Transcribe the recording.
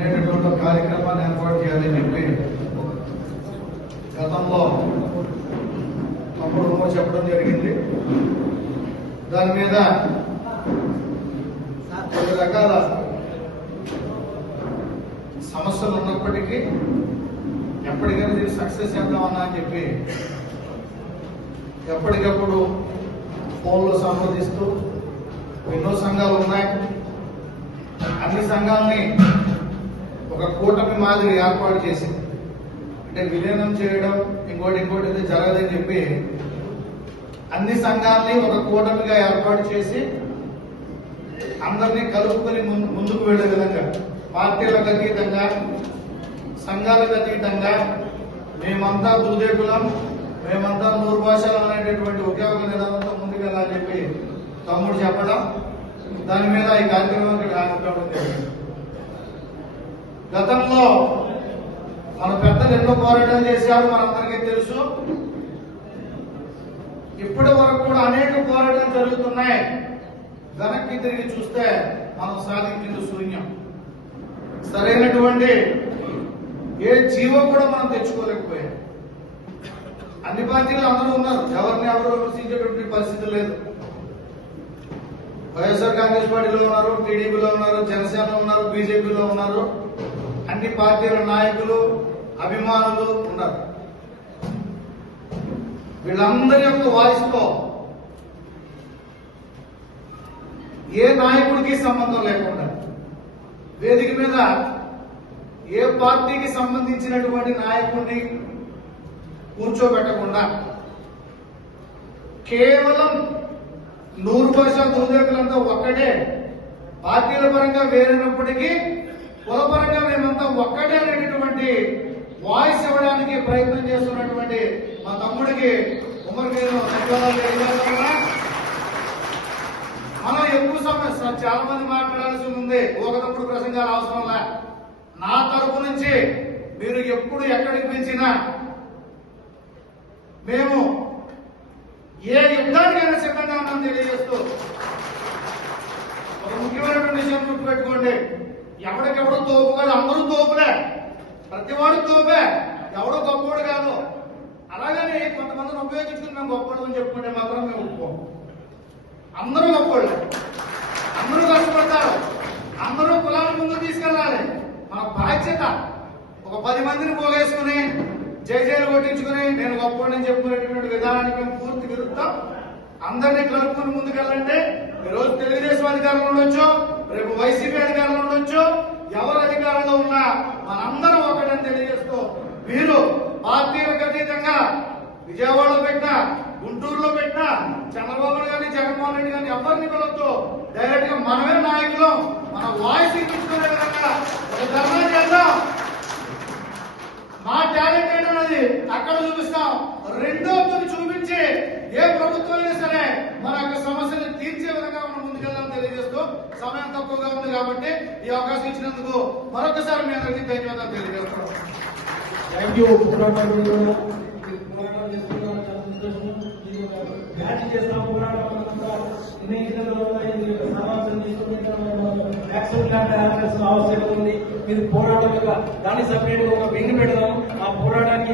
అనేటటువంటి కార్యక్రమాన్ని ఏర్పాటు చేయాలని చెప్పి గతంలో అప్పుడు చెప్పడం జరిగింది. దాని మీద కొన్ని రకాల సమస్యలు ఉన్నప్పటికీ ఎప్పటికైనా దీన్ని సక్సెస్ చేద్దామన్నా అని చెప్పి ఎప్పటికప్పుడు ఫోన్లో సంప్రదిస్తూ ఎన్నో సంఘాలు ఉన్నాయి. అన్ని సంఘాలని ఒక కూటమి మాదిరి ఏర్పాటు చేసి అంటే విలీనం చేయడం ఇంకోటి అయితే జరగదని చెప్పి అన్ని సంఘాలని ఒక కూటమిగా ఏర్పాటు చేసి అందరినీ కలుపుకొని ముందుకు వెళ్లే విధంగా పార్టీలకు అతీతంగా సంఘాలకు అతీతంగా మేమంతా భూదేకులం, మేమంతా నూరు భాషలు అనేటటువంటి ఒకే ఒక నినాదంతో ముందుకు వెళ్ళాలని చెప్పి తమ్ముడు చెప్పడం, దాని మీద ఈ కార్యక్రమానికి రావడం జరిగింది. గతంలో మన పెద్దలు ఎన్నో పోరాటాలు చేశారు, మనందరికీ తెలుసు. ఇప్పటి వరకు కూడా అనేక పోరాటాలు జరుగుతున్నాయి. వెనక్కి తిరిగి చూస్తే మనం సాధించింది శూన్యం. సరైనటువంటి ఏ జీవో కూడా మనం తెచ్చుకోలేకపోయాం. అన్ని పార్టీలు అందరూ ఉన్నారు, ఎవరిని ఎవరు విమర్శించేటువంటి పరిస్థితి లేదు. వైఎస్ఆర్ కాంగ్రెస్ పార్టీలో ఉన్నారు, టీడీపీలో ఉన్నారు, జనసేనలో ఉన్నారు, బీజేపీలో ఉన్నారు. అన్ని పార్టీల నాయకులు, అభిమానులు ఉన్నారు. వీళ్ళందరి యొక్క వాయిస్ తో ఏ నాయకుడికి సంబంధం లేకుండా వేదిక మీద ఏ పార్టీకి సంబంధించినటువంటి నాయకుడిని కూర్చోబెట్టకుండా కేవలం 100% భూదేకులంతా ఒక్కటే, పార్టీల పరంగా వేరైనప్పటికీ కులపరంగా మేమంతా ఒక్కటే అనేటటువంటి వాయిస్ ఇవ్వడానికి ప్రయత్నం చేస్తున్నటువంటి మా తమ్ముడికి ఉమ్మడికి మనం ఎక్కువ సమస్య చాలా మంది మాట్లాడాల్సి ఉంది. ఒకటప్పుడు ప్రసంగాలు అవసరం లే. నా తరపు నుంచి మీరు ఎప్పుడు ఎక్కడికి పిలిచినా మేము ఏ యుద్ధానికైనా సిద్ధంగా ఉన్నామని తెలియజేస్తూ ఒక ముఖ్యమైనటువంటి విషయం గుర్తుపెట్టుకోండి. ఎవరికెవడో తోపు కాదు, అందరూ తోపులే, ప్రతివాడు తోపే, ఎవడో గొప్పవాడు కాదు. అలాగని కొంతమందిని ఉపయోగించుకుని మేము గొప్పవాడు అని చెప్పుకుంటే మాత్రం మేము ఒప్పుకోం. అందరూ గొప్పవాళ్ళు, అందరూ కష్టపడతారు, అందరూ కులాల ముందు తీసుకెళ్ళాలి. మన బాధ్యత ఒక 10 మందిని పోగేసుకుని జైలు కొట్టించుకుని నేను గొప్పవాడిని చెప్పుకునేటువంటి విధానానికి మేము పూర్తి విరుద్ధం. అందరినీ కలుపుకుని ముందుకెళ్ళండి. ఈరోజు తెలుగుదేశం అధికారంలో ఉండొచ్చు, రేపు వైసీపీ అధికారంలో ఉండొచ్చు, ఎవరు అధికారంలో ఉన్నా మనందరం ఒకటని తెలియజేస్తూ మీరు పార్టీలకు అతీతంగా విజయవాడలో పెట్టినా, గుంటూరులో పెట్టినా, చంద్రబాబు గారిని, జగన్మోహన్ రెడ్డి గారిని ఎవరిని పిలవద్దు. డైరెక్ట్ గా మనమే నాయకులు, మన వాయిస్ ఇప్పించుకునే విధంగా ఒక ధర్నా చేద్దాం. మా టాలెంట్ ఏంటన్నది అక్కడ చూపిస్తాం. రెండోది చూపించి ఏ ప్రభుత్వం అయినా సరే మన యొక్క సమస్యలు తీర్చే విధంగా మనం ముందుకెళ్దామని తెలియజేస్తూ సమయం తక్కువగా ఉంది కాబట్టి ఈ అవకాశం ఇచ్చినందుకు మరొకసారి మీ అందరికీ ధన్యవాదాలు తెలియజేస్తున్నాం. అవసరం ఉంది. ఇది పోరాటం దాన్ని సపరేట్ గా ఒక వింగ్ పెడదాం. ఆ పోరాటానికి